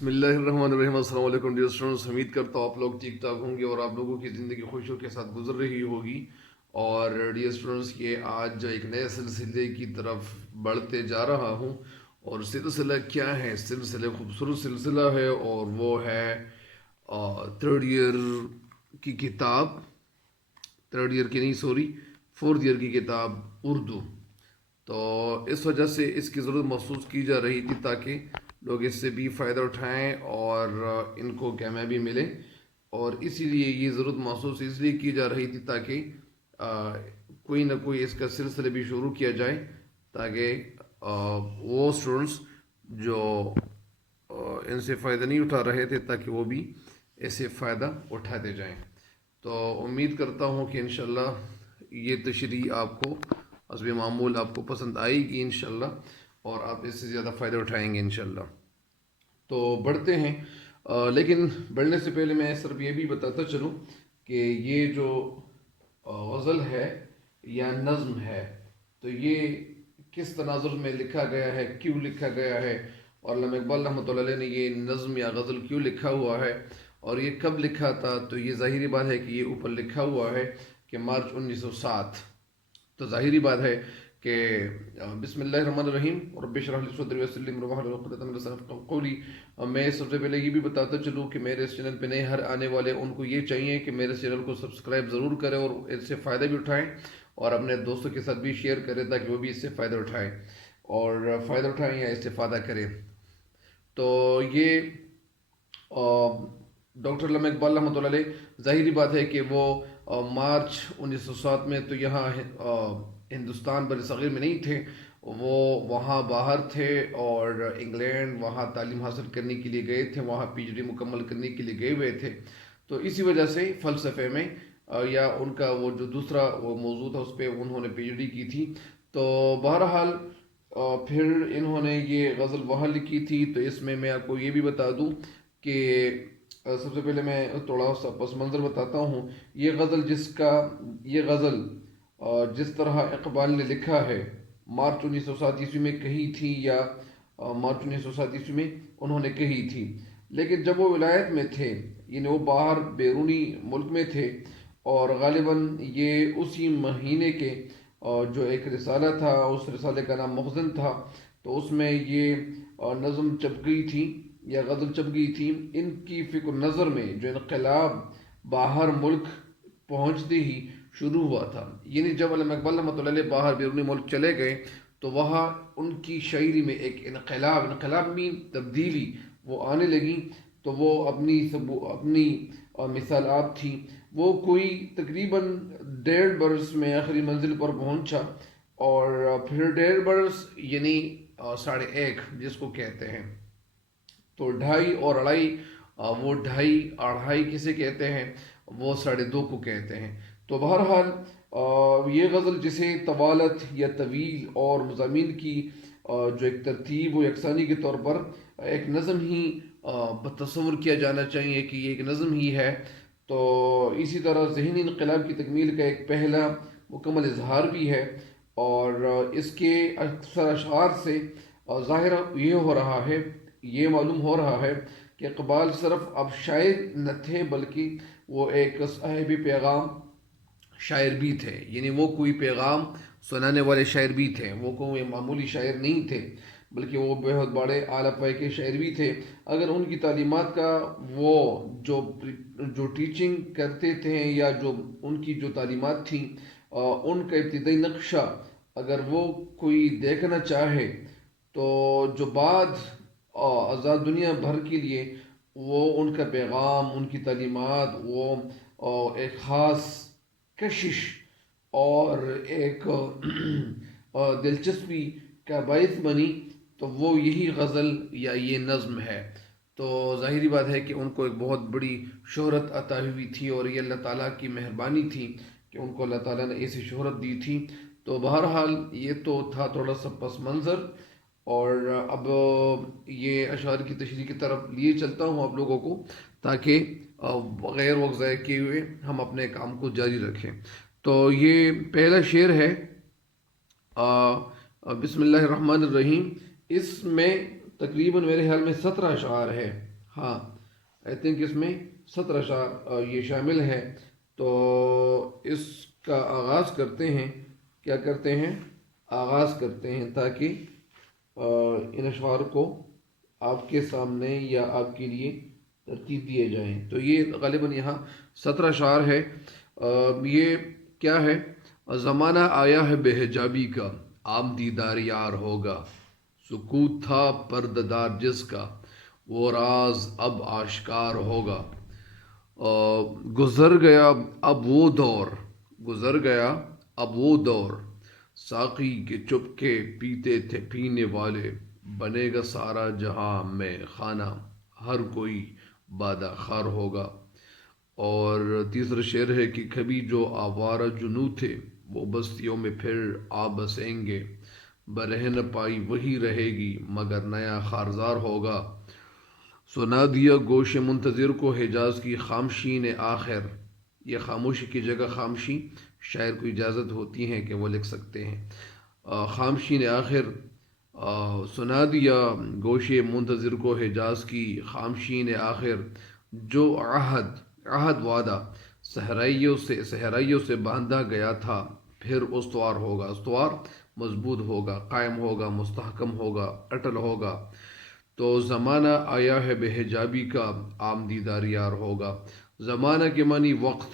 بسم اللہ الرحمن الرحیم۔ السلام علیکم ڈیئر اسٹوڈنٹس، امید کرتا ہوں آپ لوگ ٹھیک ٹھاک ہوں گے اور آپ لوگوں کی زندگی خوشیوں کے ساتھ گزر رہی ہوگی۔ اور ڈیئر اسٹوڈنٹس، یہ آج ایک نئے سلسلے کی طرف بڑھتے جا رہا ہوں، اور سلسلہ کیا ہے؟ سلسلہ خوبصورت سلسلہ ہے، اور وہ ہے تھرڈ ایئر کی کتاب، تھرڈ ایئر کی نہیں سوری فورتھ ایئر کی کتاب اردو۔ تو اس وجہ سے اس کی ضرورت محسوس کی جا رہی تھی تاکہ لوگ اس سے بھی فائدہ اٹھائیں اور ان کو کامیابی ملے، اور اسی لیے یہ ضرورت محسوس اس لیے کی جا رہی تھی تاکہ کوئی نہ کوئی اس کا سلسلہ بھی شروع کیا جائے، تاکہ وہ اسٹوڈنٹس جو ان سے فائدہ نہیں اٹھا رہے تھے تاکہ وہ بھی اس سے فائدہ اٹھاتے جائیں۔ تو امید کرتا ہوں کہ انشاءاللہ یہ تشریح آپ کو حسب معمول آپ کو پسند آئے گی انشاءاللہ، اور آپ اس سے زیادہ فائدہ اٹھائیں گے انشاءاللہ۔ تو بڑھتے ہیں، لیکن بڑھنے سے پہلے میں صرف یہ بھی بتاتا چلوں کہ یہ جو غزل ہے یا نظم ہے، تو یہ کس تناظر میں لکھا گیا ہے، کیوں لکھا گیا ہے، اور علامہ اقبال رحمۃ اللہ علیہ نے یہ نظم یا غزل کیوں لکھا ہوا ہے، اور یہ کب لکھا تھا؟ تو یہ ظاہری بات ہے کہ یہ اوپر لکھا ہوا ہے کہ مارچ 1907۔ تو ظاہری بات ہے کہ بسم اللہ الرحمن الرحیم، رب اشرح لی صدری ویسر لی امری واحلل عقدۃ من لسانی یفقهوا قولی۔ میں سب سے پہلے یہ بھی بتاتا چلوں کہ میرے اس چینل پہ نئے ہر آنے والے ان کو یہ چاہیے کہ میرے چینل کو سبسکرائب ضرور کریں اور اس سے فائدہ بھی اٹھائیں، اور اپنے دوستوں کے ساتھ بھی شیئر کریں تاکہ وہ بھی اس سے فائدہ اٹھائیں، اور فائدہ اٹھائیں یا استفادہ کریں۔ تو یہ ڈاکٹر علامہ اقبال رحمۃ اللہ علیہ، ظاہری بات ہے کہ وہ مارچ 1907 میں تو یہاں ہندوستان بر صغیر میں نہیں تھے، وہ وہاں باہر تھے، اور انگلینڈ وہاں تعلیم حاصل کرنے کے لیے گئے تھے، وہاں پی ایچ ڈی مکمل کرنے کے لیے گئے ہوئے تھے۔ تو اسی وجہ سے فلسفے میں یا ان کا وہ جو دوسرا وہ موضوع تھا اس پہ انہوں نے پی ایچ ڈی کی تھی۔ تو بہرحال پھر انہوں نے یہ غزل وہاں لکھی تھی۔ تو اس میں آپ کو یہ بھی بتا دوں کہ سب سے پہلے میں تھوڑا سا پس منظر بتاتا ہوں۔ یہ غزل جس طرح اقبال نے لکھا ہے مارچ 1907 عیسوی میں کہی تھی، یا مارچ 1907 عیسوی میں انہوں نے کہی تھی، لیکن جب وہ ولایت میں تھے، یعنی وہ باہر بیرونی ملک میں تھے، اور غالباً یہ اسی مہینے کے جو ایک رسالہ تھا، اس رسالے کا نام مخزن تھا، تو اس میں یہ نظم چپ گئی تھی یا غزل چپ گئی تھی۔ ان کی فکر نظر میں جو انقلاب باہر ملک پہنچتے ہی شروع ہوا تھا، یعنی جب علامہ اقبال رحمۃ اللہ علیہ باہر بیرونی ملک چلے گئے تو وہاں ان کی شاعری میں ایک انقلاب میں تبدیلی وہ آنے لگی۔ تو وہ اپنی مثالات تھیں، وہ کوئی تقریباً 1.5 برس میں آخری منزل پر پہنچا، اور پھر 1.5 برس یعنی 1.5 جس کو کہتے ہیں، تو 2.5 اور 2.5، وہ 2.5 کسے کہتے ہیں؟ وہ 2.5 کو کہتے ہیں۔ تو بہرحال یہ غزل جسے طوالت یا طویل اور مضامین کی جو ایک ترتیب و یکسانی کے طور پر ایک نظم ہی تصور کیا جانا چاہیے کہ یہ ایک نظم ہی ہے، تو اسی طرح ذہنی انقلاب کی تکمیل کا ایک پہلا مکمل اظہار بھی ہے، اور اس کے اکثر اشعار سے ظاہر یہ معلوم ہو رہا ہے کہ اقبال صرف اب شاعر نہ تھے بلکہ وہ ایک صاحب پیغام شاعر بھی تھے، یعنی وہ کوئی پیغام سنانے والے شاعر بھی تھے، وہ کوئی معمولی شاعر نہیں تھے بلکہ وہ بہت بڑے اعلیٰ پائے کے شاعر بھی تھے۔ اگر ان کی تعلیمات کا وہ جو ٹیچنگ کرتے تھے، یا جو ان کی جو تعلیمات تھیں، ان کا ابتدائی نقشہ اگر وہ کوئی دیکھنا چاہے، تو جو بعد آزاد دنیا بھر کے لیے وہ ان کا پیغام، ان کی تعلیمات، وہ ایک خاص کشش اور ایک دلچسپی کا باعث بنی، تو وہ یہی غزل یا یہ نظم ہے۔ تو ظاہری بات ہے کہ ان کو ایک بہت بڑی شہرت عطا ہوئی تھی، اور یہ اللہ تعالیٰ کی مہربانی تھی کہ ان کو اللہ تعالیٰ نے ایسی شہرت دی تھی۔ تو بہرحال یہ تو تھا تھوڑا سا پس منظر، اور اب یہ اشعار کی تشریح کی طرف لیے چلتا ہوں آپ لوگوں کو، تاکہ بغیر وقت ضائع کیے ہوئے ہم اپنے کام کو جاری رکھیں۔ تو یہ پہلا شعر ہے، بسم اللہ الرحمن الرحیم۔ اس میں تقریباً میرے خیال میں 17 اشعار ہے. ہاں آئی تھنک اس میں 17 اشعار یہ شامل ہے. تو اس کا آغاز کرتے ہیں. کیا کرتے ہیں؟ آغاز کرتے ہیں تاکہ ان اشعار کو آپ کے سامنے یا آپ کے لیے ترتیب دیے جائیں. تو یہ غالباً یہاں 17 اشعار ہے. یہ کیا ہے؟ زمانہ آیا ہے بے حجابی کا، عام دیدار یار ہوگا. سکوت تھا پردہ جس کا، وہ راز اب آشکار ہوگا. گزر گیا اب وہ دور، گزر گیا اب وہ دور، ساقی کے چپ کے پیتے تھے پینے والے. بنے گا سارا جہاں میں خانہ، ہر کوئی بادہ خار ہوگا. اور تیسرا شعر ہے کہ کبھی جو آوارہ جنو تھے، وہ بستیوں میں پھر آ بسیں گے. برہ نہ پائی وہی رہے گی، مگر نیا خارزار ہوگا. سنا دیا گوش منتظر کو حجاز کی خامشی نے آخر. یہ خاموشی کی جگہ خامشی شاعر کو اجازت ہوتی ہے کہ وہ لکھ سکتے ہیں. خامشی نے آخر سنا دیا گوش منتظر کو حجاز کی خامشی نے آخر. جو عہد وعدہ صحرائیوں سے باندھا گیا تھا، پھر استوار ہوگا. استوار مضبوط ہوگا، قائم ہوگا، مستحکم ہوگا، اٹل ہوگا. تو زمانہ آیا ہے بے حجابی کا، عام دیدار یار ہوگا. زمانہ کے معنی وقت،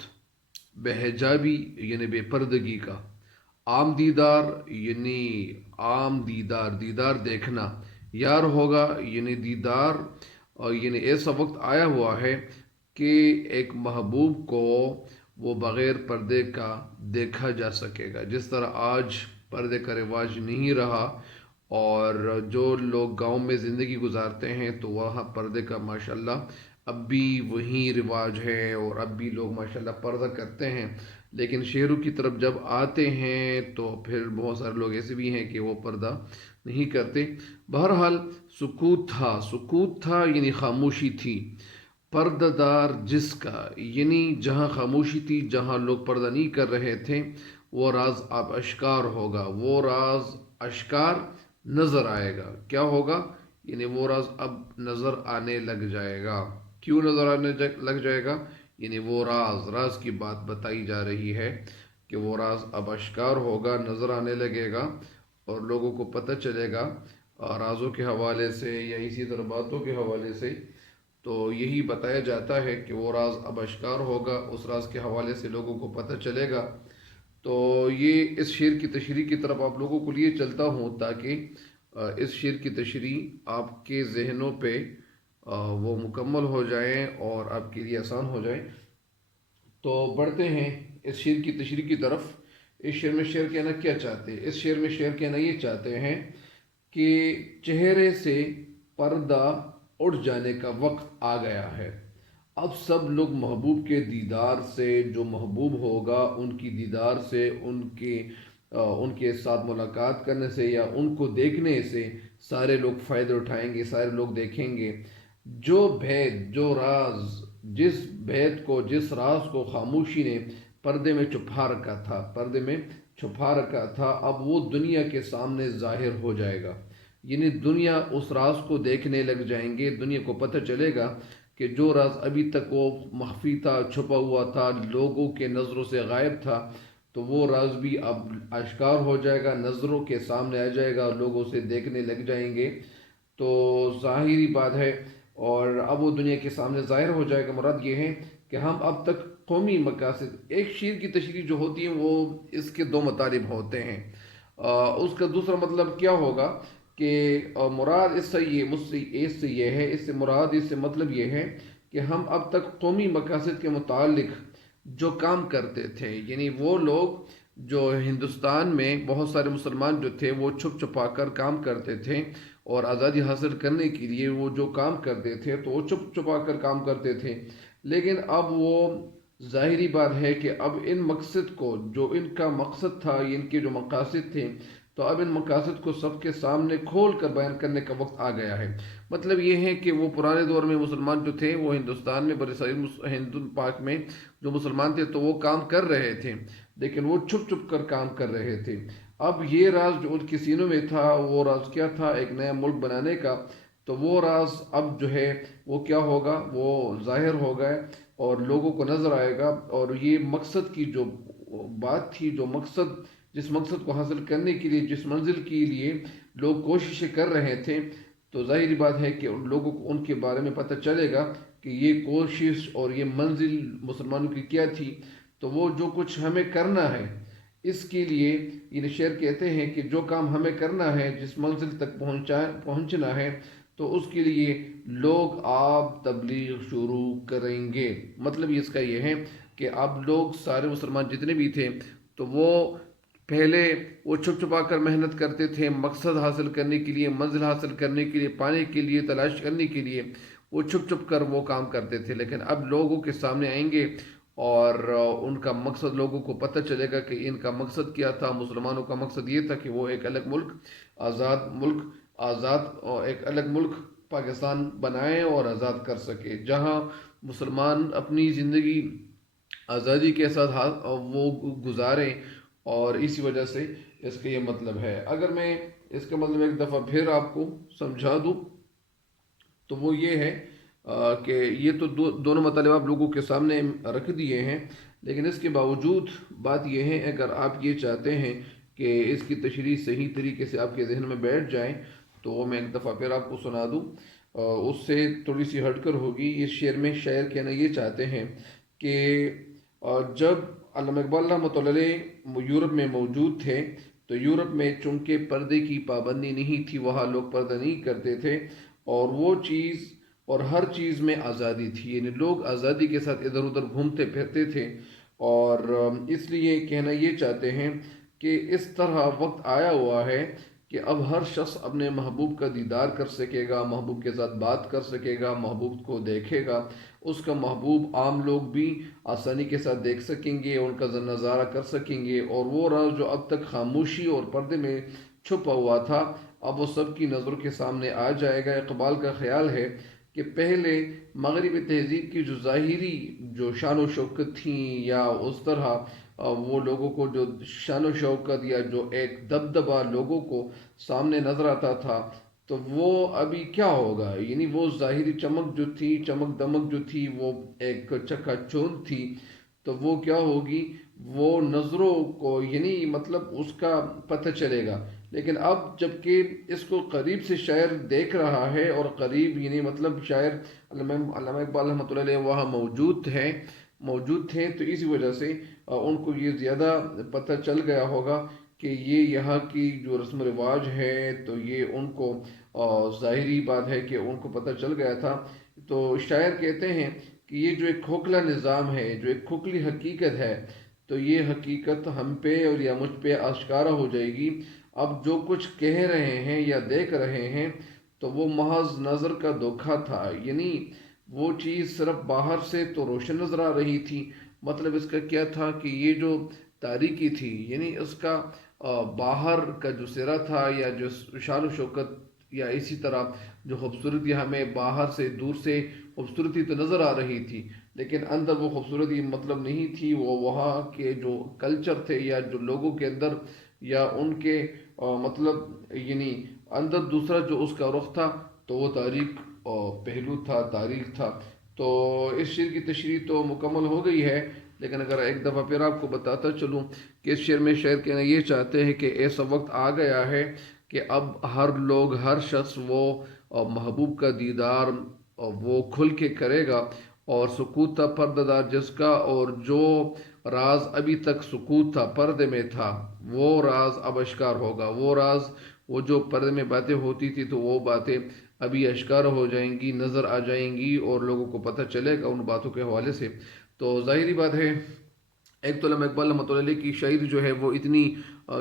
بے حجابی یعنی بے پردگی کا، عام دیدار یعنی عام دیدار دیکھنا، یار ہوگا یعنی دیدار یعنی ایسا وقت آیا ہوا ہے کہ ایک محبوب کو وہ بغیر پردے کا دیکھا جا سکے گا. جس طرح آج پردے کا رواج نہیں رہا، اور جو لوگ گاؤں میں زندگی گزارتے ہیں تو وہاں پردے کا ماشاءاللہ اب بھی وہی رواج ہے، اور اب بھی لوگ ماشاءاللہ پردہ کرتے ہیں. لیکن شہروں کی طرف جب آتے ہیں تو پھر بہت سارے لوگ ایسے بھی ہیں کہ وہ پردہ نہیں کرتے. بہرحال سکوت تھا یعنی خاموشی تھی. پردہ دار جس کا یعنی جہاں خاموشی تھی، جہاں لوگ پردہ نہیں کر رہے تھے، وہ راز اب اشکار ہوگا. وہ راز اشکار نظر آئے گا. کیا ہوگا؟ یعنی وہ راز اب نظر آنے لگ جائے گا. کیوں نظر آنے لگ جائے گا؟ یعنی وہ راز کی بات بتائی جا رہی ہے کہ وہ راز اب اشکار ہوگا، نظر آنے لگے گا، اور لوگوں کو پتہ چلے گا رازوں کے حوالے سے یا اسی طرح باتوں کے حوالے سے. تو یہی بتایا جاتا ہے کہ وہ راز اب اشکار ہوگا، اس راز کے حوالے سے لوگوں کو پتہ چلے گا. تو یہ اس شعر کی تشریح کی طرف آپ لوگوں کو لیے چلتا ہوں تاکہ اس شعر کی تشریح آپ کے ذہنوں پہ وہ مکمل ہو جائیں اور آپ کے لیے آسان ہو جائیں. تو بڑھتے ہیں اس شعر کی تشریح کی طرف. اس شعر میں شعر کہنا کیا چاہتے ہیں؟ اس شعر میں شعر کہنا یہ چاہتے ہیں کہ چہرے سے پردہ اٹھ جانے کا وقت آ گیا ہے. اب سب لوگ محبوب کے دیدار سے، جو محبوب ہوگا ان کی دیدار سے، ان کے ساتھ ملاقات کرنے سے یا ان کو دیکھنے سے سارے لوگ فائدہ اٹھائیں گے، سارے لوگ دیکھیں گے. جو بھید، جو راز، جس راز کو خاموشی نے پردے میں چھپا رکھا تھا، اب وہ دنیا کے سامنے ظاہر ہو جائے گا. یعنی دنیا اس راز کو دیکھنے لگ جائیں گے. دنیا کو پتہ چلے گا کہ جو راز ابھی تک وہ مخفی تھا، چھپا ہوا تھا، لوگوں کے نظروں سے غائب تھا، تو وہ راز بھی اب آشکار ہو جائے گا، نظروں کے سامنے آ جائے گا، لوگ اسے دیکھنے لگ جائیں گے. تو ظاہری بات ہے، اور اب وہ دنیا کے سامنے ظاہر ہو جائے گا. مراد یہ ہے کہ ہم اب تک قومی مقاصد، ایک شعر کی تشریح جو ہوتی ہے وہ اس کے دو مطالب ہوتے ہیں. اس کا دوسرا مطلب کیا ہوگا کہ مراد اس سے مطلب یہ ہے کہ ہم اب تک قومی مقاصد کے متعلق جو کام کرتے تھے، یعنی وہ لوگ جو ہندوستان میں بہت سارے مسلمان جو تھے وہ چھپ چھپا کر کام کرتے تھے، اور آزادی حاصل کرنے کے لیے وہ جو کام کرتے تھے تو وہ چھپ چھپا کر کام کرتے تھے. لیکن اب وہ ظاہری بات ہے کہ اب ان مقصد کو، جو ان کا مقصد تھا، ان کے جو مقاصد تھے، تو اب ان مقاصد کو سب کے سامنے کھول کر بیان کرنے کا وقت آ گیا ہے. مطلب یہ ہے کہ وہ پرانے دور میں مسلمان جو تھے، وہ ہندوستان میں ہند پاک میں جو مسلمان تھے تو وہ کام کر رہے تھے، لیکن وہ چھپ چھپ کر کام کر رہے تھے. اب یہ راز جو ان کے سینوں میں تھا، وہ راز کیا تھا؟ ایک نیا ملک بنانے کا تو وہ راز اب جو ہے وہ کیا ہوگا، وہ ظاہر ہوگا اور لوگوں کو نظر آئے گا، اور یہ مقصد کی جو بات تھی، جو مقصد جس مقصد کو حاصل کرنے کے لیے، جس منزل کے لیے لوگ کوششیں کر رہے تھے، تو ظاہری بات ہے کہ ان لوگوں کو ان کے بارے میں پتہ چلے گا کہ یہ کوشش اور یہ منزل مسلمانوں کی کیا تھی۔ تو وہ جو کچھ ہمیں کرنا ہے اس کے لیے، یہ شعر کہتے ہیں کہ جو کام ہمیں کرنا ہے، جس منزل تک پہنچنا ہے، تو اس کے لیے لوگ آپ تبلیغ شروع کریں گے۔ مطلب اس کا یہ ہے کہ اب لوگ سارے مسلمان جتنے بھی تھے، تو وہ پہلے وہ چھپ چھپا کر محنت کرتے تھے مقصد حاصل کرنے کے لیے، منزل حاصل کرنے کے لیے، پانے کے لیے، تلاش کرنے کے لیے وہ چھپ چھپ کر وہ کام کرتے تھے، لیکن اب لوگوں کے سامنے آئیں گے اور ان کا مقصد لوگوں کو پتہ چلے گا کہ ان کا مقصد کیا تھا۔ مسلمانوں کا مقصد یہ تھا کہ وہ ایک الگ ملک، آزاد اور ایک الگ ملک پاکستان بنائیں اور آزاد کر سکے، جہاں مسلمان اپنی زندگی آزادی کے ساتھ وہ گزاریں۔ اور اسی وجہ سے اس کا یہ مطلب ہے۔ اگر میں اس کا مطلب ایک دفعہ پھر آپ کو سمجھا دوں تو وہ یہ ہے کہ یہ تو دونوں مطالب آپ لوگوں کے سامنے رکھ دیے ہیں، لیکن اس کے باوجود بات یہ ہے، اگر آپ یہ چاہتے ہیں کہ اس کی تشریح صحیح طریقے سے آپ کے ذہن میں بیٹھ جائیں تو وہ میں ایک دفعہ پھر آپ کو سنا دوں۔ اس سے تھوڑی سی ہٹ کر ہوگی۔ اس شعر میں شاعر کہنا یہ چاہتے ہیں کہ جب علامہ اقبال رحمۃ اللہ علیہ یورپ میں موجود تھے، تو یورپ میں چونکہ پردے کی پابندی نہیں تھی، وہاں لوگ پردہ نہیں کرتے تھے، اور وہ چیز اور ہر چیز میں آزادی تھی، یعنی لوگ آزادی کے ساتھ ادھر ادھر گھومتے پھرتے تھے۔ اور اس لیے کہنا یہ چاہتے ہیں کہ اس طرح وقت آیا ہوا ہے کہ اب ہر شخص اپنے محبوب کا دیدار کر سکے گا، محبوب کے ساتھ بات کر سکے گا، محبوب کو دیکھے گا، اس کا محبوب عام لوگ بھی آسانی کے ساتھ دیکھ سکیں گے، ان کا نظارہ کر سکیں گے، اور وہ راز جو اب تک خاموشی اور پردے میں چھپا ہوا تھا، اب وہ سب کی نظروں کے سامنے آ جائے گا۔ اقبال کا خیال ہے کہ پہلے مغربی تہذیب کی جو ظاہری جو شان و شوکت تھیں، یا اس طرح وہ لوگوں کو جو شان و شوکت یا جو ایک دبدبہ لوگوں کو سامنے نظر آتا تھا، تو وہ ابھی کیا ہوگا، یعنی وہ ظاہری چمک جو تھی، چمک دمک جو تھی، وہ ایک چکا چوند تھی، تو وہ کیا ہوگی، وہ نظروں کو یعنی مطلب اس کا پتہ چلے گا۔ لیکن اب جبکہ اس کو قریب سے شاعر دیکھ رہا ہے، اور قریب یعنی مطلب شاعر علامہ اقبال رحمۃ اللہ علیہ وہاں موجود تھے، تو اسی وجہ سے ان کو یہ زیادہ پتہ چل گیا ہوگا کہ یہ یہاں کی جو رسم و رواج ہے، تو یہ ان کو ظاہری بات ہے کہ ان کو پتہ چل گیا تھا۔ تو شاعر کہتے ہیں کہ یہ جو ایک کھوکھلا نظام ہے، جو ایک کھوکھلی حقیقت ہے، تو یہ حقیقت ہم پہ اور یا مجھ پہ آشکارا ہو جائے گی۔ اب جو کچھ کہہ رہے ہیں یا دیکھ رہے ہیں، تو وہ محض نظر کا دھوکہ تھا، یعنی وہ چیز صرف باہر سے تو روشن نظر آ رہی تھی، مطلب اس کا کیا تھا کہ یہ جو تاریکی تھی، یعنی اس کا باہر کا جو سرا تھا، یا جو شان و شوکت، یا اسی طرح جو خوبصورتی ہمیں باہر سے دور سے خوبصورتی تو نظر آ رہی تھی، لیکن اندر وہ خوبصورتی مطلب نہیں تھی، وہ وہاں کے جو کلچر تھے، یا جو لوگوں کے اندر، یا ان کے مطلب یعنی اندر دوسرا جو اس کا رخ تھا، تو وہ تاریخ پہلو تھا، تاریخ تھا۔ تو اس شعر کی تشریح تو مکمل ہو گئی ہے، لیکن اگر ایک دفعہ پھر آپ کو بتاتا چلوں کہ اس شعر میں شاعر کہنا یہ چاہتے ہیں کہ ایسا وقت آ گیا ہے کہ اب ہر شخص وہ محبوب کا دیدار وہ کھل کے کرے گا، اور سکوت تھا پردہ دار جس کا، اور جو راز ابھی تک سکوت تھا، پردے میں تھا، وہ راز اب اشکار ہوگا۔ وہ راز، وہ جو پردے میں باتیں ہوتی تھی، تو وہ باتیں ابھی اشکار ہو جائیں گی، نظر آ جائیں گی، اور لوگوں کو پتہ چلے گا ان باتوں کے حوالے سے۔ تو ظاہری بات ہے، ایک تو علامہ اقبال رحمۃ اللہ علیہ کی شاعری جو ہے وہ اتنی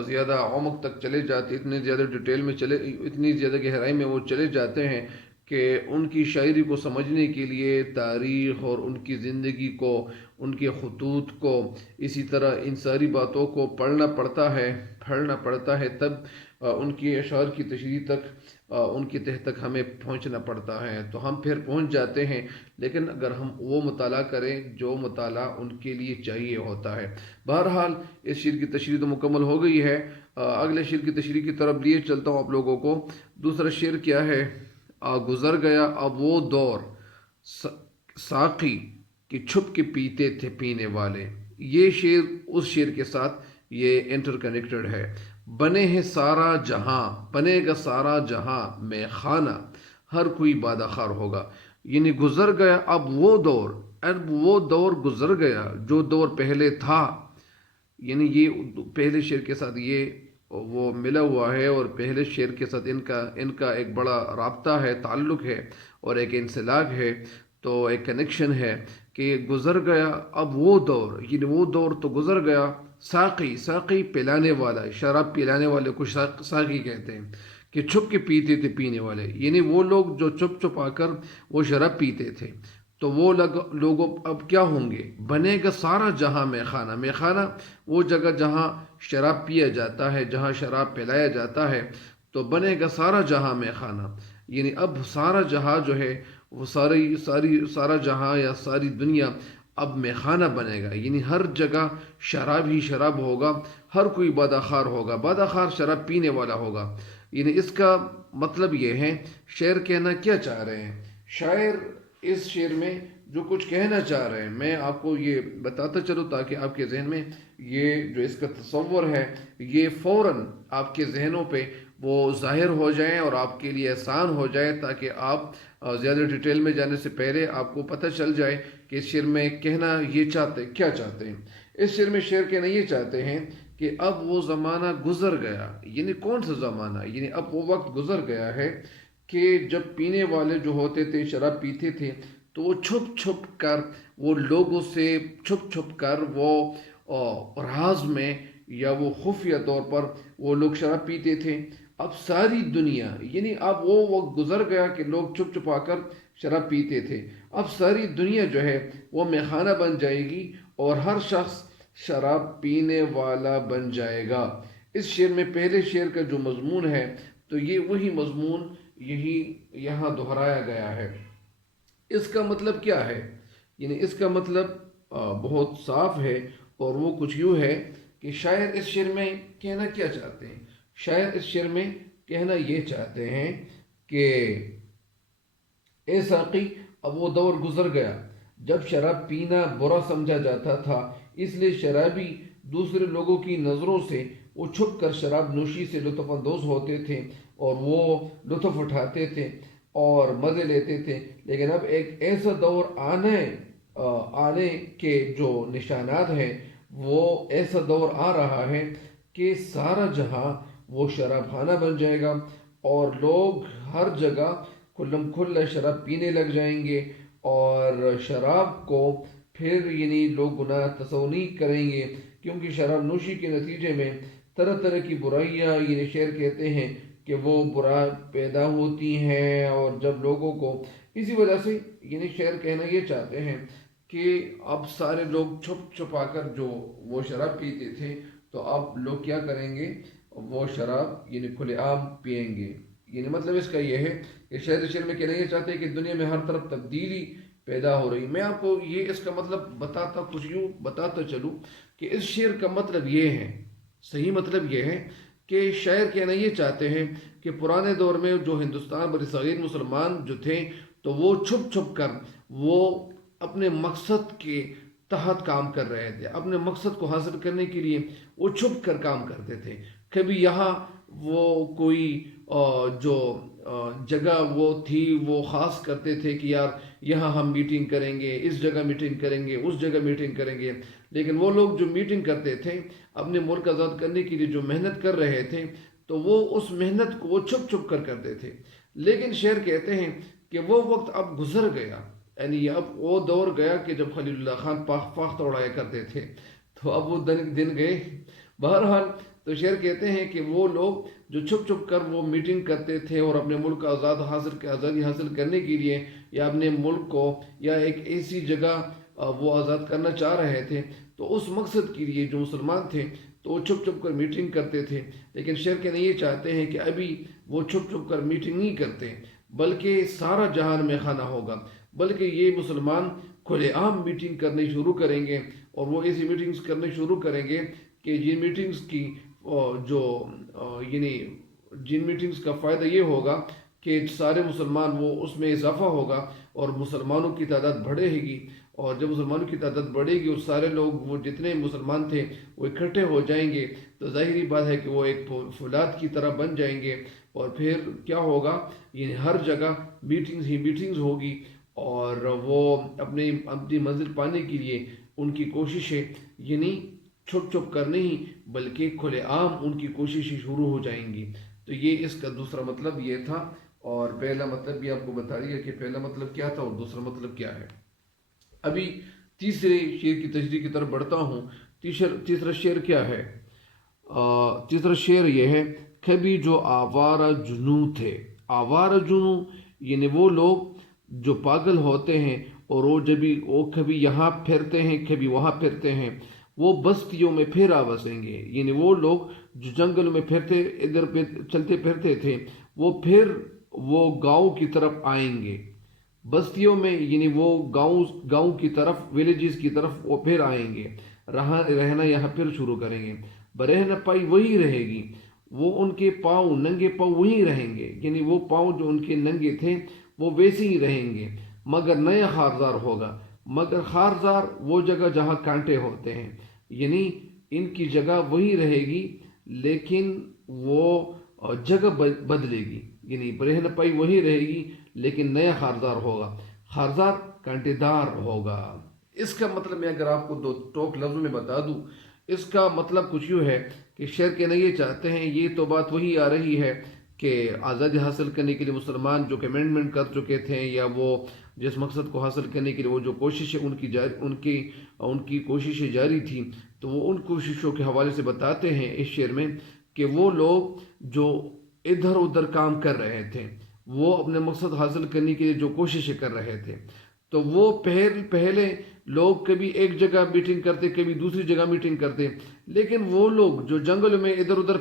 زیادہ عمق تک چلے جاتے، اتنے زیادہ ڈیٹیل میں اتنی زیادہ گہرائی میں وہ چلے جاتے ہیں کہ ان کی شاعری کو سمجھنے کے لیے تاریخ اور ان کی زندگی کو، ان کے خطوط کو، اسی طرح ان ساری باتوں کو پڑھنا پڑتا ہے، تب ان کی اشعار کی تشریح تک، ان کی تہ تک ہمیں پہنچنا پڑتا ہے، تو ہم پھر پہنچ جاتے ہیں، لیکن اگر ہم وہ مطالعہ کریں جو مطالعہ ان کے لیے چاہیے ہوتا ہے۔ بہرحال اس شعر کی تشریح تو مکمل ہو گئی ہے، اگلے شعر کی تشریح کی طرف لیے چلتا ہوں آپ لوگوں کو۔ دوسرا شعر کیا ہے؟ گزر گیا اب وہ دور ساقی کہ چھپ کے پیتے تھے پینے والے. یہ شعر اس شعر کے ساتھ یہ انٹر کنیکٹڈ ہے. بنے ہیں سارا جہاں، بنے گا سارا جہاں میں خانہ، ہر کوئی بادخار ہوگا. یعنی گزر گیا اب وہ دور، اب وہ دور گزر گیا جو دور پہلے تھا. یعنی یہ پہلے شعر کے ساتھ یہ وہ ملا ہوا ہے، اور پہلے شعر کے ساتھ ان کا ایک بڑا رابطہ ہے، تعلق ہے، اور ایک انسلاک ہے، تو ایک کنیکشن ہے کہ گزر گیا اب وہ دور. یعنی وہ دور تو گزر گیا. ساقی، ساقی پلانے والا، شراب پلانے والے کو ساقی کہتے ہیں، کہ چھپ کے پیتے تھے پینے والے. یعنی وہ لوگ جو چھپ چھپ آ کر وہ شراب پیتے تھے، تو وہ لوگ اب کیا ہوں گے؟ بنے گا سارا جہاں میں خانہ. میں خانہ وہ جگہ جہاں شراب پیا جاتا ہے، جہاں شراب پلایا جاتا ہے، تو بنے گا سارا جہاں میں خانہ. یعنی اب سارا جہاں جو ہے وہ سارا جہاں یا ساری دنیا اب میں خانہ بنے گا. یعنی ہر جگہ شراب ہی شراب ہوگا، ہر کوئی بادخار ہوگا، بادخار شراب پینے والا ہوگا. یعنی اس کا مطلب یہ ہے، شاعر کہنا کیا چاہ رہے ہیں؟ شاعر اس شعر میں جو کچھ کہنا چاہ رہے ہیں، میں آپ کو یہ بتاتا چلوں تاکہ آپ کے ذہن میں یہ جو اس کا تصور ہے یہ فوراً آپ کے ذہنوں پہ وہ ظاہر ہو جائیں اور آپ کے لیے آسان ہو جائے، تاکہ آپ زیادہ ڈیٹیل میں جانے سے پہلے آپ کو پتہ چل جائے کہ اس شعر میں کہنا یہ کیا چاہتے ہیں. اس شعر میں شعر کہنا یہ چاہتے ہیں کہ اب وہ زمانہ گزر گیا. یعنی کون سا زمانہ؟ یعنی اب وہ وقت گزر گیا ہے کہ جب پینے والے جو ہوتے تھے، شراب پیتے تھے، تو وہ چھپ چھپ کر وہ لوگوں سے چھپ چھپ کر وہ راز میں یا وہ خفیہ طور پر وہ لوگ شراب پیتے تھے. اب ساری دنیا، یعنی اب وہ وقت گزر گیا کہ لوگ چھپ چھپا کر شراب پیتے تھے. اب ساری دنیا جو ہے وہ میخانہ بن جائے گی اور ہر شخص شراب پینے والا بن جائے گا. اس شعر میں پہلے شعر کا جو مضمون ہے تو یہ وہی مضمون یہاں دہرایا گیا ہے. اس کا مطلب کیا ہے؟ یعنی اس کا مطلب بہت صاف ہے، اور وہ کچھ یوں ہے کہ شاعر اس شعر میں کہنا کیا چاہتے ہیں؟ شاعر اس شعر میں کہنا یہ چاہتے ہیں کہ اے ساقی اب وہ دور گزر گیا جب شراب پینا برا سمجھا جاتا تھا، اس لیے شرابی دوسرے لوگوں کی نظروں سے وہ چھپ کر شراب نوشی سے لطف اندوز ہوتے تھے اور وہ لطف اٹھاتے تھے اور مزے لیتے تھے. لیکن اب ایک ایسا دور آنے کے جو نشانات ہیں، وہ ایسا دور آ رہا ہے کہ سارا جہاں وہ شراب خانہ بن جائے گا، اور لوگ ہر جگہ کھلم کھلا شراب پینے لگ جائیں گے، اور شراب کو پھر یعنی لوگ گناہ تصور نہیں کریں گے، کیونکہ شراب نوشی کے نتیجے میں طرح طرح کی برائیاں، یعنی شعر کہتے ہیں کہ وہ برا پیدا ہوتی ہیں. اور جب لوگوں کو اسی وجہ سے، یعنی شعر کہنا یہ چاہتے ہیں کہ اب سارے لوگ چھپ چھپا کر جو وہ شراب پیتے تھے، تو اب لوگ کیا کریں گے؟ وہ شراب یعنی کھلے عام پیئیں گے. یعنی مطلب اس کا یہ ہے کہ شعر میں کہنا یہ چاہتے ہیں کہ دنیا میں ہر طرف تبدیلی پیدا ہو رہی. میں آپ کو یہ اس کا مطلب کچھ یوں بتاتا چلوں کہ اس شعر کا مطلب یہ ہے، صحیح مطلب یہ ہے کہ شاعر کہنا یہ چاہتے ہیں کہ پرانے دور میں جو ہندوستان بر صغیر مسلمان جو تھے، تو وہ چھپ چھپ کر وہ اپنے مقصد کے تحت کام کر رہے تھے. اپنے مقصد کو حاصل کرنے کے لیے وہ چھپ کر کام کرتے تھے. کبھی یہاں وہ کوئی جو جگہ وہ تھی وہ خاص کرتے تھے کہ یار یہاں ہم میٹنگ کریں گے، اس جگہ میٹنگ کریں گے، اس جگہ میٹنگ کریں گے. لیکن وہ لوگ جو میٹنگ کرتے تھے، اپنے ملک آزاد کرنے کے لیے جو محنت کر رہے تھے، تو وہ اس محنت کو وہ چھپ چھپ کر کرتے تھے. لیکن شعر کہتے ہیں کہ وہ وقت اب گزر گیا. یعنی اب وہ دور گیا کہ جب خلیل اللہ خان فاختہ اڑایا کرتے تھے، تو اب وہ دن گئے. بہرحال تو شعر کہتے ہیں کہ وہ لوگ جو چھپ چھپ کر وہ میٹنگ کرتے تھے اور اپنے ملک کا آزادی حاصل کرنے کے لیے، یا اپنے ملک کو یا ایک ایسی جگہ وہ آزاد کرنا چاہ رہے تھے، تو اس مقصد کے لیے جو مسلمان تھے تو وہ چھپ چھپ کر میٹنگ کرتے تھے. لیکن شعر کہنا یہ چاہتے ہیں کہ ابھی وہ چھپ چھپ کر میٹنگ نہیں کرتے، بلکہ سارا جہان میں خانہ ہوگا. بلکہ یہ مسلمان کھلے عام میٹنگ کرنے شروع کریں گے، اور وہ ایسی میٹنگز کرنے شروع کریں گے کہ یہ میٹنگز کی یعنی جن میٹنگز کا فائدہ یہ ہوگا کہ سارے مسلمان وہ اس میں اضافہ ہوگا اور مسلمانوں کی تعداد بڑھے گی، اور جب مسلمانوں کی تعداد بڑھے گی اور سارے لوگ وہ جتنے مسلمان تھے وہ اکٹھے ہو جائیں گے، تو ظاہری بات ہے کہ وہ ایک فولاد کی طرح بن جائیں گے، اور پھر کیا ہوگا، یعنی ہر جگہ میٹنگز ہی میٹنگز ہوگی، اور وہ اپنی اپنی منزل پانے کے لیے ان کی کوششیں یعنی چھپ چھپ کر نہیں بلکہ کھلے عام ان کی کوششیں شروع ہو جائیں گی۔ تو یہ اس کا دوسرا مطلب یہ تھا، اور پہلا مطلب بھی آپ کو بتا دیا کہ پہلا مطلب کیا تھا اور دوسرا مطلب کیا ہے۔ ابھی تیسرے شعر کی تشریح کی طرف بڑھتا ہوں۔ تیسرا شعر کیا ہے؟ تیسرا شعر یہ ہے، کبھی جو آوارہ جنوں تھے۔ آوارہ جنوں یعنی وہ لوگ جو پاگل ہوتے ہیں، اور وہ کبھی یہاں پھرتے ہیں کبھی وہاں پھرتے ہیں، وہ بستیوں میں پھر آ بسیں گے۔ یعنی وہ لوگ جو جنگل میں پھرتے ادھر پہ چلتے پھرتے تھے، وہ پھر وہ گاؤں کی طرف آئیں گے۔ بستیوں میں یعنی وہ گاؤں کی طرف، ولیجز کی طرف وہ پھر آئیں گے، رہنا یہاں پھر شروع کریں گے۔ برہنہ پائی وہی رہے گی، وہ ان کے پاؤں ننگے پاؤں وہی رہیں گے، یعنی وہ پاؤں جو ان کے ننگے تھے وہ ویسے ہی رہیں گے، مگر نیا خارزار ہوگا۔ مگر خارزار وہ جگہ جہاں کانٹے ہوتے ہیں، یعنی ان کی جگہ وہی رہے گی لیکن وہ جگہ بدلے گی، یعنی برہنہ پائی وہی رہے گی لیکن نیا خارزار ہوگا، خارزار کانٹے دار ہوگا۔ اس کا مطلب میں اگر آپ کو دو ٹوک لفظوں میں بتا دوں، اس کا مطلب کچھ یوں ہے کہ شعر کہنا یہ چاہتے ہیں، یہ تو بات وہی آ رہی ہے کہ آزادی حاصل کرنے کے لیے مسلمان جو کمنٹمنٹ کر چکے تھے، یا وہ جس مقصد کو حاصل کرنے کے لیے وہ جو کوششیں ان کی کوششیں جاری تھیں، تو وہ ان کوششوں کے حوالے سے بتاتے ہیں اس شعر میں کہ وہ لوگ جو ادھر ادھر کام کر رہے تھے، وہ اپنے مقصد حاصل کرنے کے لیے جو کوششیں کر رہے تھے، تو وہ پہلے لوگ کبھی ایک جگہ میٹنگ کرتے کبھی دوسری جگہ میٹنگ کرتے، لیکن وہ لوگ جو جنگل میں ادھر ادھر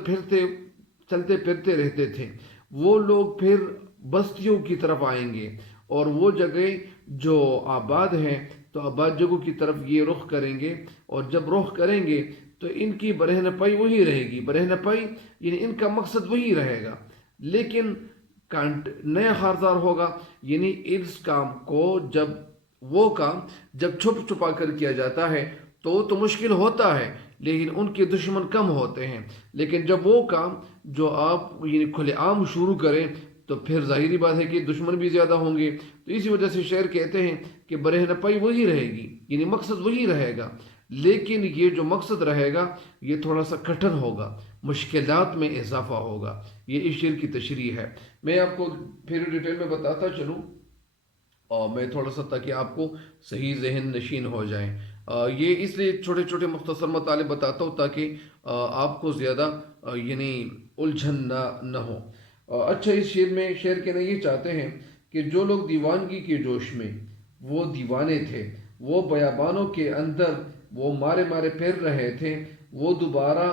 چلتے پھرتے رہتے تھے، وہ لوگ پھر بستیوں کی طرف آئیں گے، اور وہ جگہ جو آباد ہیں تو آباد جگہوں کی طرف یہ رخ کریں گے، اور جب رخ کریں گے تو ان کی برہنہ پائی وہی رہے گی۔ برہنہ پائی یعنی ان کا مقصد وہی رہے گا، لیکن نیا خارزار ہوگا، یعنی اس کام کو جب چھپ چھپا کر کیا جاتا ہے تو مشکل ہوتا ہے، لیکن ان کے دشمن کم ہوتے ہیں، لیکن جب وہ کام جو آپ یعنی کھلے عام شروع کریں تو پھر ظاہری بات ہے کہ دشمن بھی زیادہ ہوں گے۔ تو اسی وجہ سے شعر کہتے ہیں کہ برہنہ پائی وہی رہے گی، یعنی مقصد وہی رہے گا، لیکن یہ جو مقصد رہے گا یہ تھوڑا سا کٹھن ہوگا، مشکلات میں اضافہ ہوگا۔ یہ اس شعر کی تشریح ہے۔ میں آپ کو پھر ڈیٹیل میں بتاتا چلوں، اور میں تھوڑا سا تاکہ آپ کو صحیح ذہن نشین ہو جائیں۔ یہ اس لیے چھوٹے چھوٹے مختصر مطالب بتاتا ہوں تاکہ آپ کو زیادہ یعنی الجھن نہ ہو۔ اچھا، اس شعر میں شعر کہنا یہ چاہتے ہیں کہ جو لوگ دیوانگی کے جوش میں وہ دیوانے تھے، وہ بیابانوں کے اندر وہ مارے پھر رہے تھے، وہ دوبارہ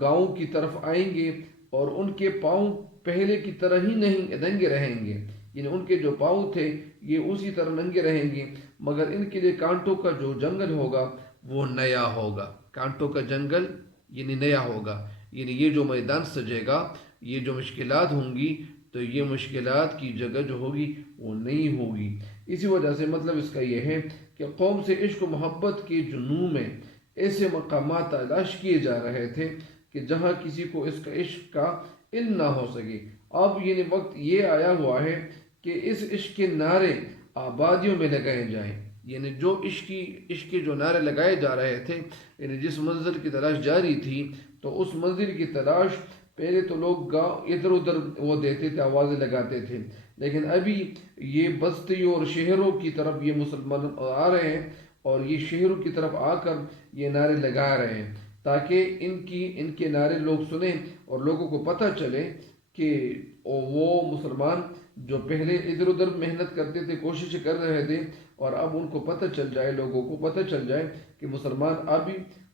گاؤں کی طرف آئیں گے، اور ان کے پاؤں پہلے کی طرح ہی نہیں ننگے رہیں گے، یعنی ان کے جو پاؤں تھے یہ اسی طرح ننگے رہیں گے، مگر ان کے لیے کانٹوں کا جو جنگل ہوگا وہ نیا ہوگا۔ کانٹوں کا جنگل یعنی نیا ہوگا، یعنی یہ جو میدان سجے گا، یہ جو مشکلات ہوں گی، تو یہ مشکلات کی جگہ جو ہوگی وہ نئی ہوگی۔ اسی وجہ سے مطلب اس کا یہ ہے کہ قوم سے عشق و محبت کے جنون میں ایسے مقامات تلاش کیے جا رہے تھے کہ جہاں کسی کو اس کا عشق کا علم نہ ہو سکے۔ اب یعنی وقت یہ آیا ہوا ہے کہ اس عشق کے نعرے آبادیوں میں لگائے جائیں، یعنی جو عشق کے جو نعرے لگائے جا رہے تھے، یعنی جس منزل کی تلاش جاری تھی، تو اس منزل کی تلاش پہلے تو لوگ ادھر ادھر وہ دیتے تھے، آوازیں لگاتے تھے، لیکن ابھی یہ بستیوں اور شہروں کی طرف یہ مسلمان آ رہے ہیں، اور یہ شہروں کی طرف آ کر یہ نعرے لگا رہے ہیں تاکہ ان کے نعرے لوگ سنیں اور لوگوں کو پتہ چلے کہ وہ مسلمان جو پہلے ادھر ادھر محنت کرتے تھے، کوشش کر رہے تھے، اور اب ان کو پتہ چل جائے، لوگوں کو پتہ چل جائے کہ مسلمان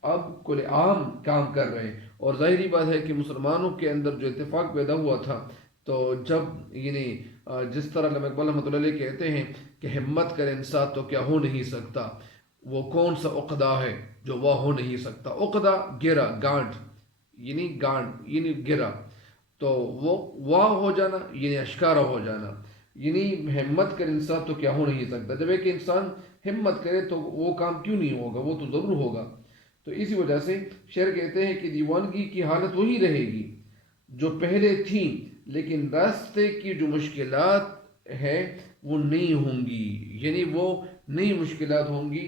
اب کل عام کام کر رہے ہیں۔ اور ظاہری بات ہے کہ مسلمانوں کے اندر جو اتفاق پیدا ہوا تھا، تو جب یعنی جس طرح علامہ اقبال رحمۃ اللہ علیہ کہتے ہیں کہ ہمت کر انسان تو کیا ہو نہیں سکتا، وہ کون سا عقدہ ہے جو وہ ہو نہیں سکتا۔ عقدہ گرا، گانٹ یعنی گرا، تو وہ واہ ہو جانا یعنی اشکارا ہو جانا، یعنی ہمت کر انسان تو کیا ہو نہیں سکتا، جب ایک انسان ہمت کرے تو وہ کام کیوں نہیں ہوگا، وہ تو ضرور ہوگا۔ تو اسی وجہ سے شعر کہتے ہیں کہ دیوانگی کی حالت وہی رہے گی جو پہلے تھیں، لیکن راستے کی جو مشکلات ہے وہ نہیں ہوں گی، یعنی وہ نئی مشکلات ہوں گی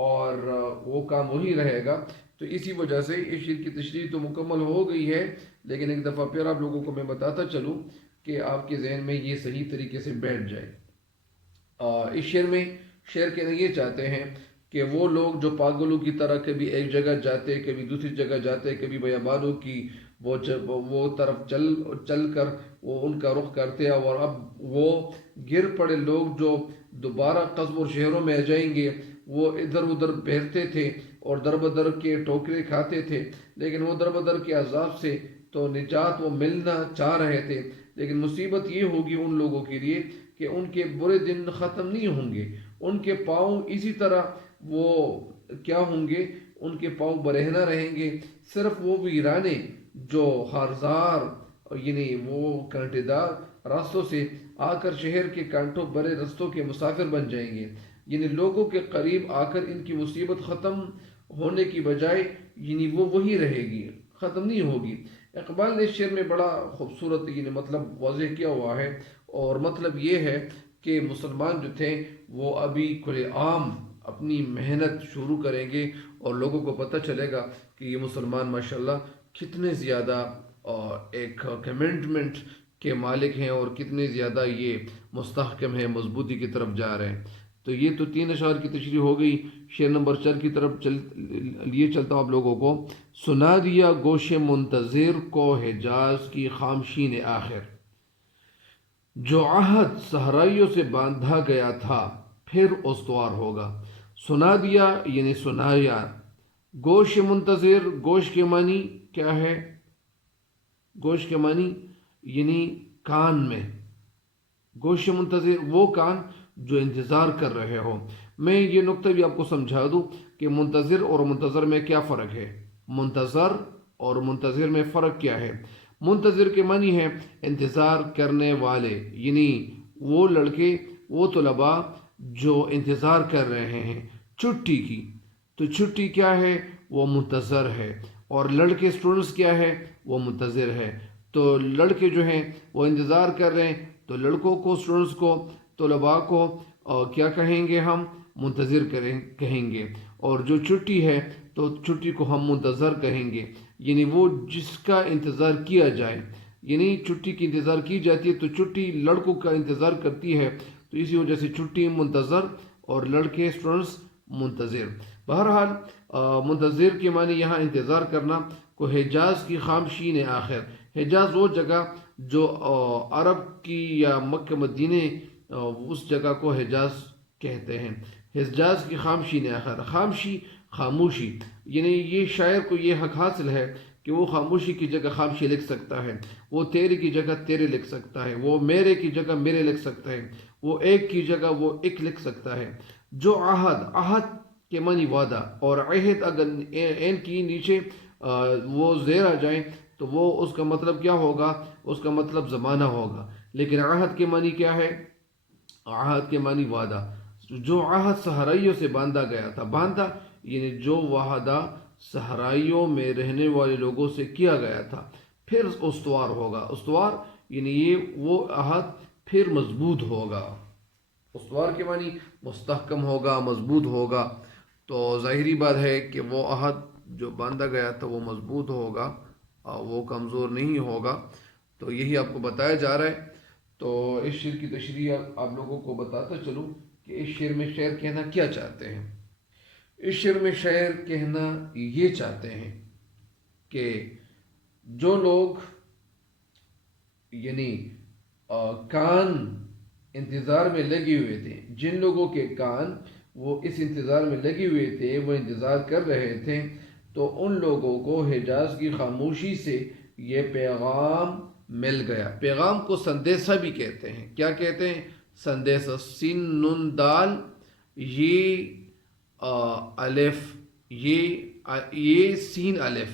اور وہ کام وہی رہے گا۔ تو اسی وجہ سے اس شعر کی تشریح تو مکمل ہو گئی ہے، لیکن ایک دفعہ پھر آپ لوگوں کو میں بتاتا چلوں کہ آپ کے ذہن میں یہ صحیح طریقے سے بیٹھ جائے۔ اس شعر میں شعر کہنا یہ چاہتے ہیں کہ وہ لوگ جو پاگلوں کی طرح کبھی ایک جگہ جاتے کبھی دوسری جگہ جاتے، کبھی بیابانوں کی وہ طرف چل کر وہ ان کا رخ کرتے، اور اب وہ گر پڑے لوگ جو دوبارہ قصب اور شہروں میں آ جائیں گے، وہ ادھر ادھر بہرتے تھے اور در بدر کے ٹوکرے کھاتے تھے، لیکن وہ در بدر کے عذاب سے تو نجات وہ ملنا چاہ رہے تھے، لیکن مصیبت یہ ہوگی ان لوگوں کے لیے کہ ان کے برے دن ختم نہیں ہوں گے، ان کے پاؤں اسی طرح وہ کیا ہوں گے، ان کے پاؤں برہنہ رہیں گے، صرف وہ ویرانے جو خارزار یعنی وہ کانٹے دار راستوں سے آ کر شہر کے کانٹوں برے رستوں کے مسافر بن جائیں گے، یعنی لوگوں کے قریب آ کر ان کی مصیبت ختم ہونے کی بجائے یعنی وہ وہی رہے گی، ختم نہیں ہوگی۔ اقبال نے اس شعر میں بڑا خوبصورت یعنی مطلب واضح کیا ہوا ہے، اور مطلب یہ ہے کہ مسلمان جو تھے وہ ابھی کھلے عام اپنی محنت شروع کریں گے، اور لوگوں کو پتہ چلے گا کہ یہ مسلمان ماشاءاللہ کتنے زیادہ ایک کمٹمنٹ کے مالک ہیں، اور کتنے زیادہ یہ مستحکم ہیں، مضبوطی کی طرف جا رہے ہیں۔ تو یہ تو 3 اشعار کی تشریح ہو گئی۔ شعر نمبر 4 کی طرف لیے چلتا ہوں آپ لوگوں کو۔ سنا دیا گوش منتظر کو حجاز کی خامشین آخر، جو عہد صحرائیوں سے باندھا گیا تھا پھر استوار ہوگا۔ سنا دیا یعنی سنایا، گوش منتظر، گوش کے معنی کیا ہے؟ گوش کے معنی یعنی کان میں، گوش منتظر وہ کان جو انتظار کر رہے ہو۔ میں یہ نقطہ بھی آپ کو سمجھا دوں کہ منتظر اور منتظر میں کیا فرق ہے۔ منتظر اور منتظر میں فرق کیا ہے؟ منتظر کے معنی ہے انتظار کرنے والے، یعنی وہ لڑکے، وہ طلباء جو انتظار کر رہے ہیں چھٹی کی، تو چھٹی کیا ہے؟ وہ منتظر ہے، اور لڑکے اسٹوڈنٹس کیا ہے؟ وہ منتظر ہے۔ تو لڑکے جو ہیں وہ انتظار کر رہے ہیں، تو لڑکوں کو، اسٹوڈنٹس کو، طلباء کو کیا کہیں گے ہم؟ منتظر کہیں گے، اور جو چھٹی ہے تو چھٹی کو ہم منتظر کہیں گے، یعنی وہ جس کا انتظار کیا جائے، یعنی چھٹی کی انتظار کی جاتی ہے تو چھٹی لڑکوں کا انتظار کرتی ہے، تو اسی وجہ سے چھٹی منتظر اور لڑکے اسٹوڈنٹس منتظر۔ بہرحال منتظر کے معنی یہاں انتظار کرنا۔ کو حجاز کی خامشین آخر، حجاز وہ جگہ جو عرب کی یا مکہ مدینے اس جگہ کو حجاز کہتے ہیں۔ حجاز کی خامشین آخر، خامشی خاموشی، یعنی یہ شاعر کو یہ حق حاصل ہے کہ وہ خاموشی کی جگہ خامشی لکھ سکتا ہے، وہ تیرے کی جگہ تیرے لکھ سکتا ہے، وہ میرے کی جگہ میرے لکھ سکتا ہے، وہ ایک کی جگہ وہ ایک لکھ سکتا ہے۔ جو عہد، عہد کے معنی وعدہ، اور عہد اگر این کی نیچے وہ زیر آ جائیں تو وہ اس کا مطلب کیا ہوگا؟ اس کا مطلب زمانہ ہوگا، لیکن عہد کے معنی کیا ہے؟ عہد کے معنی وعدہ۔ جو عہد صحرائیوں سے باندھا گیا تھا، باندھا یعنی جو وعدہ صحرائیوں میں رہنے والے لوگوں سے کیا گیا تھا پھر استوار ہوگا۔ استوار یعنی یہ وہ عہد پھر مضبوط ہوگا۔ استوار کے معنی مستحکم ہوگا، مضبوط ہوگا۔ تو ظاہری بات ہے کہ وہ عہد جو باندھا گیا تھا وہ مضبوط ہوگا، وہ کمزور نہیں ہوگا۔ تو یہی آپ کو بتایا جا رہا ہے۔ تو اس شعر کی تشریح آپ لوگوں کو بتاتا چلوں کہ اس شعر میں شاعر کہنا کیا چاہتے ہیں۔ اس شعر میں شاعر کہنا یہ چاہتے ہیں کہ جو لوگ یعنی کان انتظار میں لگے ہوئے تھے، جن لوگوں کے کان وہ اس انتظار میں لگے ہوئے تھے، وہ انتظار کر رہے تھے، تو ان لوگوں کو حجاز کی خاموشی سے یہ پیغام مل گیا۔ پیغام کو سندیسہ بھی کہتے ہیں۔ کیا کہتے ہیں؟ سندیسہ، سین نون دال، یہ الف، یہ سین الف،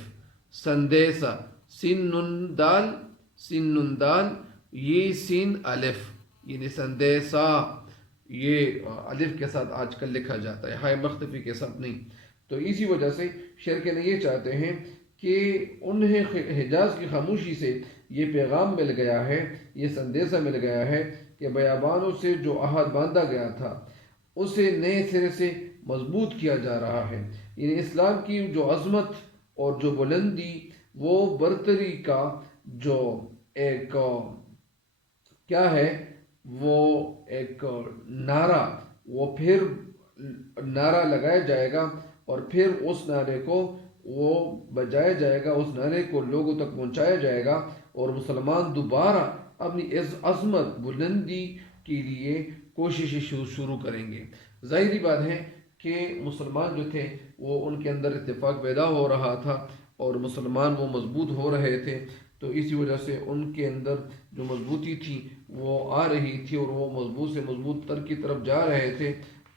سندیسہ، سین نون دال سین نون دال، یہ سین الف، یعنی سندیسا، یہ الف کے ساتھ آج کل لکھا جاتا ہے، ہائے مختفی کے ساتھ نہیں۔ تو اسی وجہ سے شعر کہنا یہ چاہتے ہیں کہ انہیں حجاز کی خاموشی سے یہ پیغام مل گیا ہے، یہ سندیسہ مل گیا ہے کہ بیابانوں سے جو عہد باندھا گیا تھا اسے نئے سرے سے مضبوط کیا جا رہا ہے۔ یعنی اسلام کی جو عظمت اور جو بلندی، وہ برتری کا جو ایک کیا ہے، وہ ایک نعرہ، وہ پھر نعرہ لگایا جائے گا، اور پھر اس نعرے کو وہ بجایا جائے گا، اس نعرے کو لوگوں تک پہنچایا جائے گا، اور مسلمان دوبارہ اپنی اس عظمت بلندی کے لیے کوششیں شروع کریں گے۔ ظاہری بات ہے کہ مسلمان جو تھے وہ ان کے اندر اتفاق پیدا ہو رہا تھا، اور مسلمان وہ مضبوط ہو رہے تھے، تو اسی وجہ سے ان کے اندر جو مضبوطی تھی وہ آ رہی تھی، اور وہ مضبوط سے مضبوط تر کی طرف جا رہے تھے۔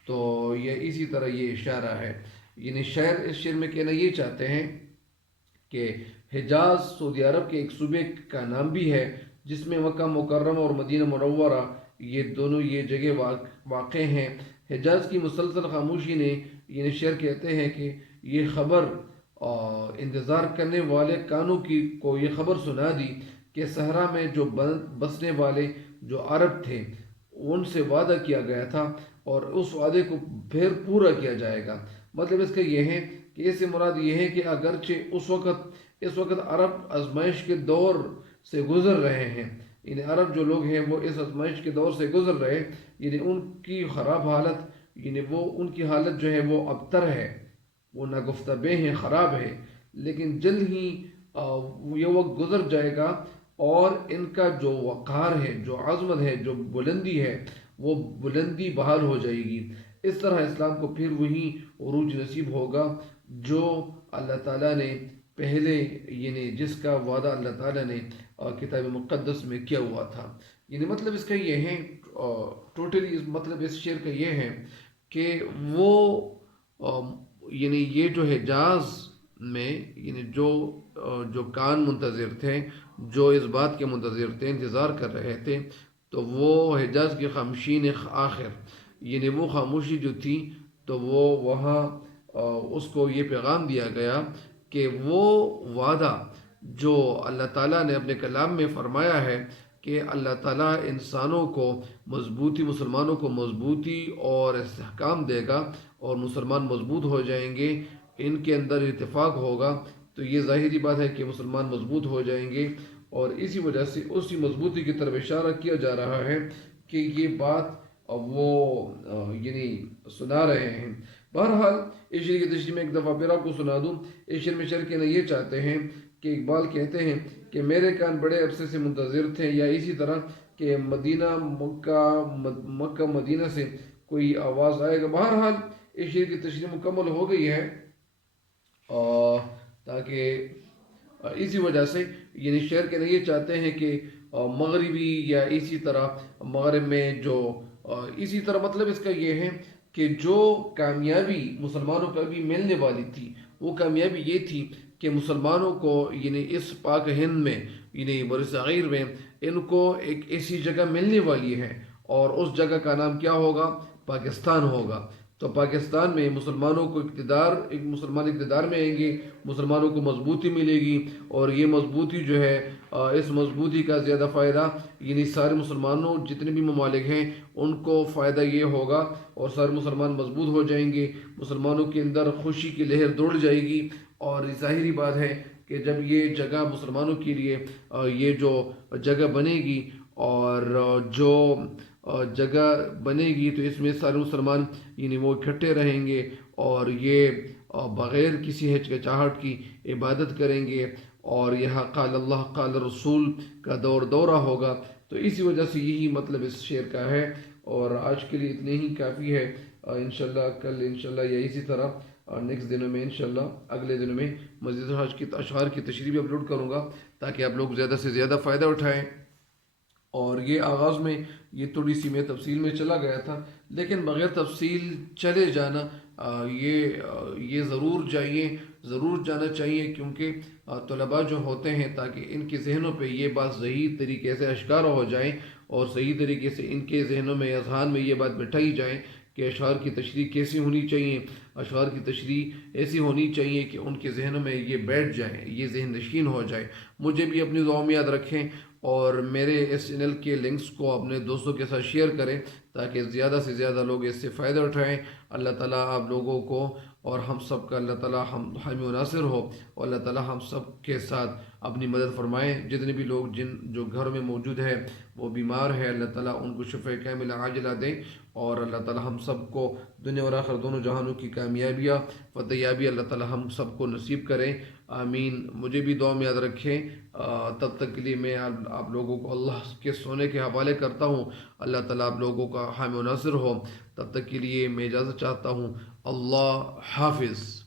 تو یہ اسی طرح یہ اشارہ ہے، یعنی شاعر اس شعر میں کہنا یہ چاہتے ہیں کہ حجاز سعودی عرب کے ایک صوبے کا نام بھی ہے، جس میں مکہ مکرمہ اور مدینہ منورہ یہ دونوں یہ جگہ واقع ہیں۔ حجاز کی مسلسل خاموشی نے، یعنی شعر کہتے ہیں کہ یہ خبر انتظار کرنے والے کانوں کو یہ خبر سنا دی کہ صحرا میں جو بسنے والے جو عرب تھے ان سے وعدہ کیا گیا تھا، اور اس وعدے کو پھر پورا کیا جائے گا۔ مطلب اس کا یہ ہے کہ اس سے مراد یہ ہے کہ اگرچہ اس وقت عرب آزمائش کے دور سے گزر رہے ہیں، یعنی عرب جو لوگ ہیں وہ اس آزمائش کے دور سے گزر رہے، یعنی ان کی خراب حالت، یعنی وہ ان کی حالت جو ہے وہ ابتر ہے، وہ ناگفتہ ہیں، خراب ہے، لیکن جلد ہی یہ وقت گزر جائے گا، اور ان کا جو وقار ہے، جو عظمت ہے، جو بلندی ہے، وہ بلندی بحال ہو جائے گی۔ اس طرح اسلام کو پھر وہی عروج نصیب ہوگا جو اللہ تعالیٰ نے پہلے، یعنی جس کا وعدہ اللہ تعالیٰ نے کتاب مقدس میں کیا ہوا تھا۔ یعنی مطلب اس کا یہ ہے، ٹوٹلی مطلب اس شعر کا یہ ہے کہ وہ یعنی یہ جو حجاز میں، یعنی جو کان منتظر تھے، جو اس بات کے منتظر تھے، انتظار کر رہے تھے، تو وہ حجاز کی خاموشی نے آخر، یعنی وہ خاموشی جو تھی، تو وہ وہاں اس کو یہ پیغام دیا گیا کہ وہ وعدہ جو اللہ تعالیٰ نے اپنے کلام میں فرمایا ہے کہ اللہ تعالیٰ انسانوں کو مضبوطی، مسلمانوں کو مضبوطی اور استحکام دے گا، اور مسلمان مضبوط ہو جائیں گے، ان کے اندر اتفاق ہوگا، تو یہ ظاہری بات ہے کہ مسلمان مضبوط ہو جائیں گے، اور اسی وجہ سے اسی مضبوطی کی طرف اشارہ کیا جا رہا ہے کہ یہ بات وہ یعنی سنا رہے ہیں۔ بہرحال اس شعر کی تشریح میں ایک دفعہ پھر آپ کو سنا دوں۔ اس شعر میں شعر کہنا یہ چاہتے ہیں کہ اقبال کہتے ہیں کہ میرے کان بڑے عرصے سے منتظر تھے، یا اسی طرح کہ مکہ مدینہ سے کوئی آواز آئے گا۔ بہرحال اس شعر کی تشریح مکمل ہو گئی ہے، تاکہ اسی وجہ سے یعنی شعر کہنا یہ چاہتے ہیں کہ مغربی، یا اسی طرح مغرب میں جو اسی طرح مطلب اس کا یہ ہے کہ جو کامیابی مسلمانوں کو ابھی ملنے والی تھی، وہ کامیابی یہ تھی کہ مسلمانوں کو یعنی اس پاک ہند میں، یعنی برصغیر میں، ان کو ایک ایسی جگہ ملنے والی ہے، اور اس جگہ کا نام کیا ہوگا؟ پاکستان ہوگا۔ تو پاکستان میں مسلمانوں کو مسلمان اقتدار میں آئیں گے، مسلمانوں کو مضبوطی ملے گی، اور یہ مضبوطی جو ہے، اس مضبوطی کا زیادہ فائدہ یعنی سارے مسلمانوں جتنے بھی ممالک ہیں ان کو فائدہ یہ ہوگا، اور سارے مسلمان مضبوط ہو جائیں گے، مسلمانوں کے اندر خوشی کی لہر دوڑ جائے گی، اور ظاہری بات ہے کہ جب یہ جگہ مسلمانوں کے لیے یہ جو جگہ بنے گی، اور جو جگہ بنے گی، تو اس میں سارے مسلمان یعنی وہ اکٹھے رہیں گے، اور یہ بغیر کسی ہچکچاہٹ کی عبادت کریں گے، اور یہاں قال اللہ قال رسول کا دورہ ہوگا۔ تو اسی وجہ سے یہی مطلب اس شعر کا ہے، اور آج کے لیے اتنے ہی کافی ہے۔ انشاءاللہ کل انشاءاللہ یا اسی طرح نیکسٹ دنوں میں انشاءاللہ اگلے دنوں میں مزید حج کی اشعار کی تشریح بھی اپلوڈ کروں گا، تاکہ آپ لوگ زیادہ سے زیادہ فائدہ اٹھائیں۔ اور یہ آغاز میں یہ تھوڑی سی میں تفصیل میں چلا گیا تھا، لیکن بغیر تفصیل چلے جانا یہ ضرور جانا چاہیے، کیونکہ طلباء جو ہوتے ہیں تاکہ ان کے ذہنوں پہ یہ بات صحیح طریقے سے اشکار ہو جائیں اور صحیح طریقے سے ان کے ذہنوں میں اذہان میں یہ بات بٹھائی جائے کہ اشعار کی تشریح کیسی ہونی چاہیے، اشعار کی تشریح ایسی ہونی چاہیے کہ ان کے ذہنوں میں یہ بیٹھ جائیں، یہ ذہن نشین ہو جائے۔ مجھے بھی اپنی دعاؤں میں یاد رکھیں اور میرے اس چینل کے لنکس کو اپنے دوستوں کے ساتھ شیئر کریں تاکہ زیادہ سے زیادہ لوگ اس سے فائدہ اٹھائیں۔ اللہ تعالیٰ آپ لوگوں کو اور ہم سب کا اللہ تعالیٰ حامی و ناصر ہو، اور اللہ تعالیٰ ہم سب کے ساتھ اپنی مدد فرمائیں۔ جتنے بھی لوگ جو گھر میں موجود ہے وہ بیمار ہے، اللہ تعالیٰ ان کو شفا کاملہ عاجلہ دیں، اور اللہ تعالیٰ ہم سب کو دنیا اور آخر دونوں جہانوں کی کامیابیاں فتح یابی اللہ تعالیٰ ہم سب کو نصیب کریں، آمین۔ مجھے بھی دعا میں یاد رکھیں۔ تب تک کے لیے میں آپ لوگوں کو اللہ کے سونے کے حوالے کرتا ہوں۔ اللہ تعالیٰ آپ لوگوں کا حامی و ناصر ہو۔ تب تک کے لیے میں اجازت چاہتا ہوں۔ اللہ حافظ۔